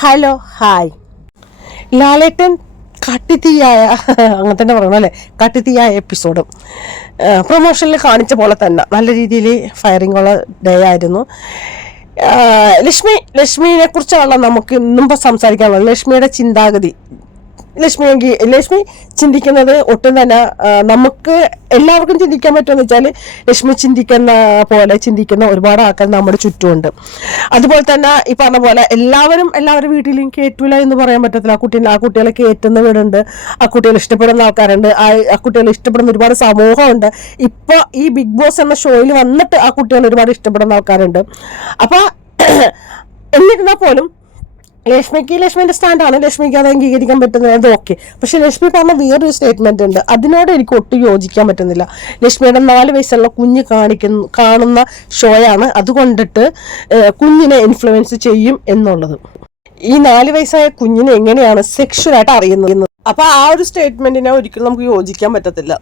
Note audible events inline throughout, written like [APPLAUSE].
Hello hi. ലാലേട്ടൻ കട്ടിത്തീയായ അങ്ങനെ തന്നെ പറയണം അല്ലേ? കട്ടിത്തീയായ എപ്പിസോഡും. പ്രൊമോഷനിൽ കാണിച്ച പോലെ തന്നെ. നല്ല രീതിയിൽ ഫയറിംഗ് ഉള്ള ഡേ ആയിരുന്നു. ലക്ഷ്മി ലക്ഷ്മിയെ കുറിച്ചാണല്ലോ നമുക്ക് ഇന്നും ഇപ്പം സംസാരിക്കാനുള്ളത്. ലക്ഷ്മിയുടെ ചിന്താഗതി. ലക്ഷ്മി ലക്ഷ്മി ചിന്തിക്കുന്നത് ഒട്ടും തന്നെ നമുക്ക് എല്ലാവർക്കും ചിന്തിക്കാൻ പറ്റുമെന്ന് വെച്ചാൽ ലക്ഷ്മി ചിന്തിക്കുന്ന പോലെ ചിന്തിക്കുന്ന ഒരുപാട് ആൾക്കാർ നമ്മുടെ ചുറ്റുമുണ്ട്. അതുപോലെ തന്നെ ഈ പറഞ്ഞ പോലെ എല്ലാവരും എല്ലാവരും വീട്ടിലും കയറ്റൂല എന്ന് പറയാൻ പറ്റത്തില്ല. ആ കുട്ടീനെ ആ കുട്ടികളെ കയറ്റുന്ന വീടുണ്ട് ആ കുട്ടികളെ ഇഷ്ടപ്പെടുന്ന ആൾക്കാരുണ്ട് ആ ആ കുട്ടികളെ ഇഷ്ടപ്പെടുന്ന ഒരുപാട് സമൂഹമുണ്ട്. ഇപ്പോൾ ഈ ബിഗ് ബോസ് എന്ന ഷോയിൽ വന്നിട്ട് ആ കുട്ടികൾ ഒരുപാട് ഇഷ്ടപ്പെടുന്ന ആൾക്കാരുണ്ട്. അപ്പോൾ [CLEARS THROAT] എന്നിരുന്നാൽ പോലും ലക്ഷ്മിക്ക് ലക്ഷ്മിന്റെ സ്റ്റാൻഡാണ്. ലക്ഷ്മിക്ക് അത് അംഗീകരിക്കാൻ പറ്റുന്നത്. അത് ഓക്കെ പക്ഷെ ലക്ഷ്മി പറഞ്ഞ വേറൊരു സ്റ്റേറ്റ്മെന്റ് ഉണ്ട്. അതിനോട് എനിക്ക് ഒട്ടും യോജിക്കാൻ പറ്റുന്നില്ല. ലക്ഷ്മിയുടെ നാല് വയസ്സുള്ള കുഞ്ഞ് കാണിക്കുന്ന കാണുന്ന ഷോയാണ് അതുകൊണ്ടിട്ട് കുഞ്ഞിനെ ഇൻഫ്ലുവൻസ് ചെയ്യും എന്നുള്ളത്. ഈ നാല് വയസ്സായ കുഞ്ഞിനെ എങ്ങനെയാണ് സെക്ഷുവലായിട്ട് അറിയുന്നത്? അപ്പൊ ആ ഒരു സ്റ്റേറ്റ്മെന്റിനെ ഒരിക്കലും നമുക്ക് യോജിക്കാൻ പറ്റത്തില്ല.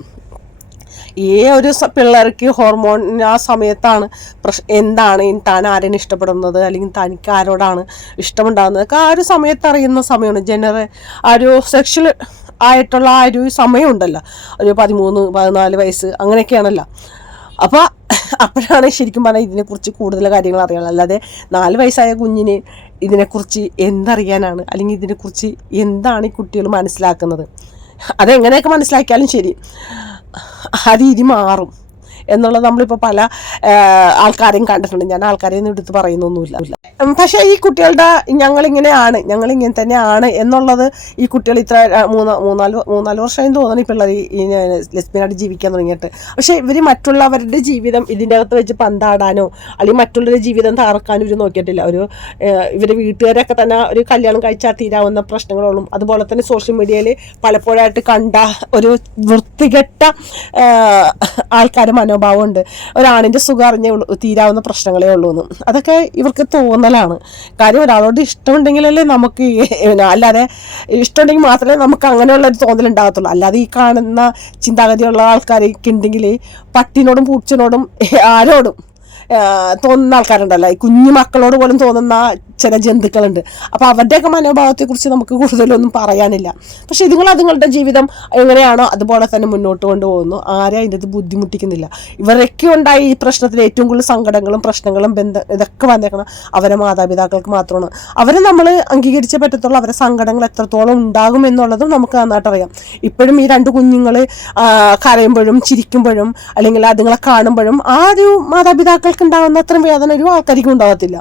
ഈ ഒരു പിള്ളേർക്ക് ഹോർമോൺ ആ സമയത്താണ് പ്രശ് എന്താണ് താൻ ആരെയും ഇഷ്ടപ്പെടുന്നത്? അല്ലെങ്കിൽ തനിക്ക് ആരോടാണ് ഇഷ്ടമുണ്ടാകുന്നത് ആ ഒരു സമയത്ത് അറിയുന്ന സമയമാണ്. ജനറൽ ആ ഒരു സെക്ഷൽ ആയിട്ടുള്ള ആ ഒരു സമയമുണ്ടല്ലോ. ഒരു പതിമൂന്ന് പതിനാല് വയസ്സ് അങ്ങനെയൊക്കെയാണല്ലോ. അപ്പോൾ അപ്പോഴാണ് ശരിക്കും പറഞ്ഞാൽ ഇതിനെക്കുറിച്ച് കൂടുതൽ കാര്യങ്ങൾ അറിയണം അല്ലാതെ നാല് വയസ്സായ കുഞ്ഞിന് ഇതിനെക്കുറിച്ച് എന്തറിയാനാണ്? അല്ലെങ്കിൽ ഇതിനെക്കുറിച്ച് എന്താണ് ഈ കുട്ടികൾ മനസ്സിലാക്കുന്നത്? അതെങ്ങനെയൊക്കെ മനസ്സിലാക്കിയാലും ശരി. هذه دي ما أعرف എന്നുള്ളത് നമ്മളിപ്പോൾ പല ആൾക്കാരെയും കണ്ടിട്ടുണ്ട്. ഞാൻ ആൾക്കാരെ ഒന്നും എടുത്ത് പറയുന്നൊന്നുമില്ല. പക്ഷേ ഈ കുട്ടികളുടെ ഞങ്ങളിങ്ങനെയാണ് ഞങ്ങൾ ഇങ്ങനെ തന്നെയാണ് എന്നുള്ളത് ഈ കുട്ടികൾ ഇത്ര മൂന്ന് മൂന്നാൽ മൂന്നാൽ വർഷമായി തോന്നുന്നു ഈ പിള്ളേർ ഈ ലക്ഷ്മിനായിട്ട് ജീവിക്കാൻ തുടങ്ങിയിട്ട്. പക്ഷേ ഇവർ മറ്റുള്ളവരുടെ ജീവിതം ഇതിന്റെ അകത്ത് വെച്ച് പന്താടാനോ അല്ലെങ്കിൽ മറ്റുള്ളവരുടെ ജീവിതം തകർക്കാനോ ഇവർ നോക്കിയിട്ടില്ല. ഒരു ഇവർ വീട്ടുകാരൊക്കെ തന്നെ ഒരു കല്യാണം കഴിച്ചാൽ തീരാവുന്ന പ്രശ്നങ്ങളുള്ളൂ അതുപോലെ തന്നെ സോഷ്യൽ മീഡിയയിൽ പലപ്പോഴായിട്ട് കണ്ട ഒരു വൃത്തികെട്ട ആൾക്കാർ മനോഭാവമുണ്ട്. ഒരാണിന്റെ സുഖം അറിഞ്ഞേ ഉള്ളൂ തീരാവുന്ന പ്രശ്നങ്ങളേ ഉള്ളൂ എന്ന്. അതൊക്കെ ഇവർക്ക് തോന്നലാണ്. കാര്യം ഒരാളോട് ഇഷ്ടമുണ്ടെങ്കിലല്ലേ നമുക്ക് അല്ലാതെ ഇഷ്ടമുണ്ടെങ്കിൽ മാത്രമേ നമുക്ക് അങ്ങനെയുള്ള ഒരു തോന്നൽ ഉണ്ടാകത്തുള്ളൂ. അല്ലാതെ ഈ കാണുന്ന ചിന്താഗതിയുള്ള ആൾക്കാരൊക്കെ ഉണ്ടെങ്കിൽ പട്ടിനോടും പൂച്ചനോടും ആരോടും തോന്നുന്ന ആൾക്കാരുണ്ടല്ലോ. ഈ കുഞ്ഞു മക്കളോട് പോലും തോന്നുന്ന ചില ജന്തുക്കളുണ്ട്. അപ്പോൾ അവരുടെയൊക്കെ മനോഭാവത്തെക്കുറിച്ച് നമുക്ക് കൂടുതലൊന്നും പറയാനില്ല. പക്ഷേ ഇതുങ്ങൾ അതുങ്ങളുടെ ജീവിതം എങ്ങനെയാണോ അതുപോലെ തന്നെ മുന്നോട്ട് കൊണ്ടുപോകുന്നു. ആരെയും അതിന്റെ അത് ബുദ്ധിമുട്ടിക്കുന്നില്ല. ഇവരൊക്കെ ഉണ്ടായി ഈ പ്രശ്നത്തിൽ ഏറ്റവും കൂടുതൽ സങ്കടങ്ങളും പ്രശ്നങ്ങളും ബന്ധ ഇതൊക്കെ വന്നേക്കണം അവരെ മാതാപിതാക്കൾക്ക് മാത്രമാണ്. അവരെ നമ്മൾ അംഗീകരിച്ചേ പറ്റത്തുള്ളൂ. അവരെ സങ്കടങ്ങൾ എത്രത്തോളം ഉണ്ടാകും എന്നുള്ളതും നമുക്ക് നന്നായിട്ട് അറിയാം. ഇപ്പോഴും ഈ രണ്ട് കുഞ്ഞുങ്ങൾ കരയുമ്പോഴും ചിരിക്കുമ്പോഴും അല്ലെങ്കിൽ അതുങ്ങളെ കാണുമ്പോഴും ആ ഒരു മാതാപിതാക്കൾക്ക് ഉണ്ടാകുന്ന അത്രയും വേദന ഒരു ആൾക്കാർക്കും ഉണ്ടാകത്തില്ല.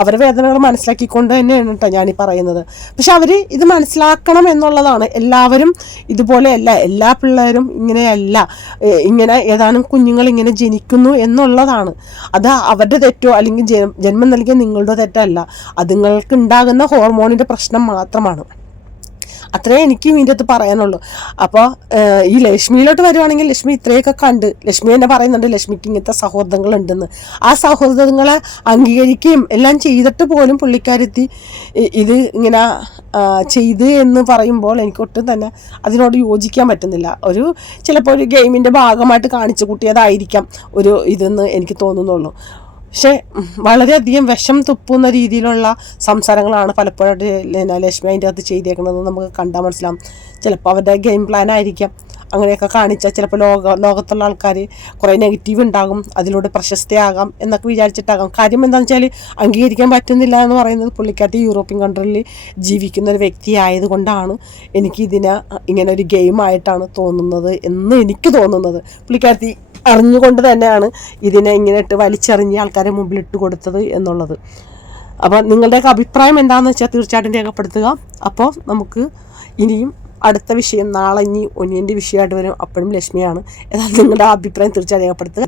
അവരെ വേദനകൾ മനസ്സിലാക്കിക്കൊണ്ട് തന്നെയാണ് കേട്ടോ ഞാനീ പറയുന്നത്. പക്ഷെ അവർ ഇത് മനസ്സിലാക്കണം എന്നുള്ളതാണ്. എല്ലാവരും ഇതുപോലെയല്ല. എല്ലാ പിള്ളേരും ഇങ്ങനെയല്ല. ഇങ്ങനെ ഏതാനും കുഞ്ഞുങ്ങൾ ഇങ്ങനെ ജനിക്കുന്നു എന്നുള്ളതാണ്. അത് അവരുടെ തെറ്റോ അല്ലെങ്കിൽ ജന്മം നൽകിയ നിങ്ങളുടെ തെറ്റല്ല. അതുങ്ങൾക്ക് ഉണ്ടാകുന്ന ഹോർമോണിന്റെ പ്രശ്നം മാത്രമാണ്. അത്രേ എനിക്കും ഇതിന്റെ അടുത്ത് പറയാനുള്ളൂ. അപ്പോൾ ഈ ലക്ഷ്മിയിലോട്ട് വരുവാണെങ്കിൽ ലക്ഷ്മി ഇത്രയൊക്കെ കണ്ട് ലക്ഷ്മി തന്നെ പറയുന്നുണ്ട് ലക്ഷ്മിക്ക് ഇങ്ങനത്തെ സഹോദരങ്ങളുണ്ടെന്ന് ആ സഹോദരങ്ങളെ അംഗീകരിക്കുകയും എല്ലാം ചെയ്തിട്ട് പോലും പുള്ളിക്കാരെത്തി ഇത് ഇങ്ങനെ ചെയ്ത് എന്ന് പറയുമ്പോൾ എനിക്ക് ഒട്ടും തന്നെ അതിനോട് യോജിക്കാൻ പറ്റുന്നില്ല. ഒരു ചിലപ്പോൾ ഒരു ഗെയിമിന്റെ ഭാഗമായിട്ട് കാണിച്ചു കൂട്ടിയതായിരിക്കാം ഒരു ഇതെന്ന് എനിക്ക് തോന്നുന്നുള്ളൂ. പക്ഷേ വളരെയധികം വിഷം തുപ്പുന്ന രീതിയിലുള്ള സംസാരങ്ങളാണ് പലപ്പോഴായിട്ട് ലക്ഷ്മി അതിന്റെ അകത്ത് ചെയ്തേക്കുന്നത് നമുക്ക് കണ്ടാൽ മനസ്സിലാവും. ചിലപ്പോൾ അവരുടെ ഗെയിം പ്ലാൻ ആയിരിക്കാം. അങ്ങനെയൊക്കെ കാണിച്ചാൽ ചിലപ്പോൾ ലോക ലോകത്തുള്ള ആൾക്കാർ കുറേ നെഗറ്റീവ് ഉണ്ടാകും അതിലൂടെ പ്രശസ്തയാകാം എന്നൊക്കെ വിചാരിച്ചിട്ടാകാം. കാര്യം എന്താണെന്ന് വെച്ചാൽ അംഗീകരിക്കാൻ പറ്റുന്നില്ല എന്ന് പറയുന്നത് പുള്ളിക്കാട്ടി യൂറോപ്യൻ കൺട്രിയിൽ ജീവിക്കുന്ന ഒരു വ്യക്തി ആയതുകൊണ്ടാണ് എനിക്കിതിനെ ഇങ്ങനെ ഒരു ഗെയിമായിട്ടാണ് തോന്നുന്നത് എന്ന് എനിക്ക് തോന്നുന്നത്. പുള്ളിക്കാരത്തി അറിഞ്ഞുകൊണ്ട് തന്നെയാണ് ഇതിനെ ഇങ്ങനെ ഇട്ട് വലിച്ചെറിഞ്ഞ് ആൾക്കാരെ മുമ്പിൽ ഇട്ട് കൊടുത്തത് എന്നുള്ളത്. അപ്പോൾ നിങ്ങളുടെയൊക്കെ അഭിപ്രായം എന്താണെന്ന് വെച്ചാൽ തീർച്ചയായിട്ടും രേഖപ്പെടുത്തുക. അപ്പോൾ നമുക്ക് ഇനിയും അടുത്ത വിഷയം നാളെ ഇനി ഒനിയന്റെ വിഷയമായിട്ട് വരും. അപ്പോഴും ലക്ഷ്മിയാണ്. എന്നാൽ നിങ്ങളുടെ അഭിപ്രായം തീർച്ചയായും രേഖപ്പെടുത്തുക.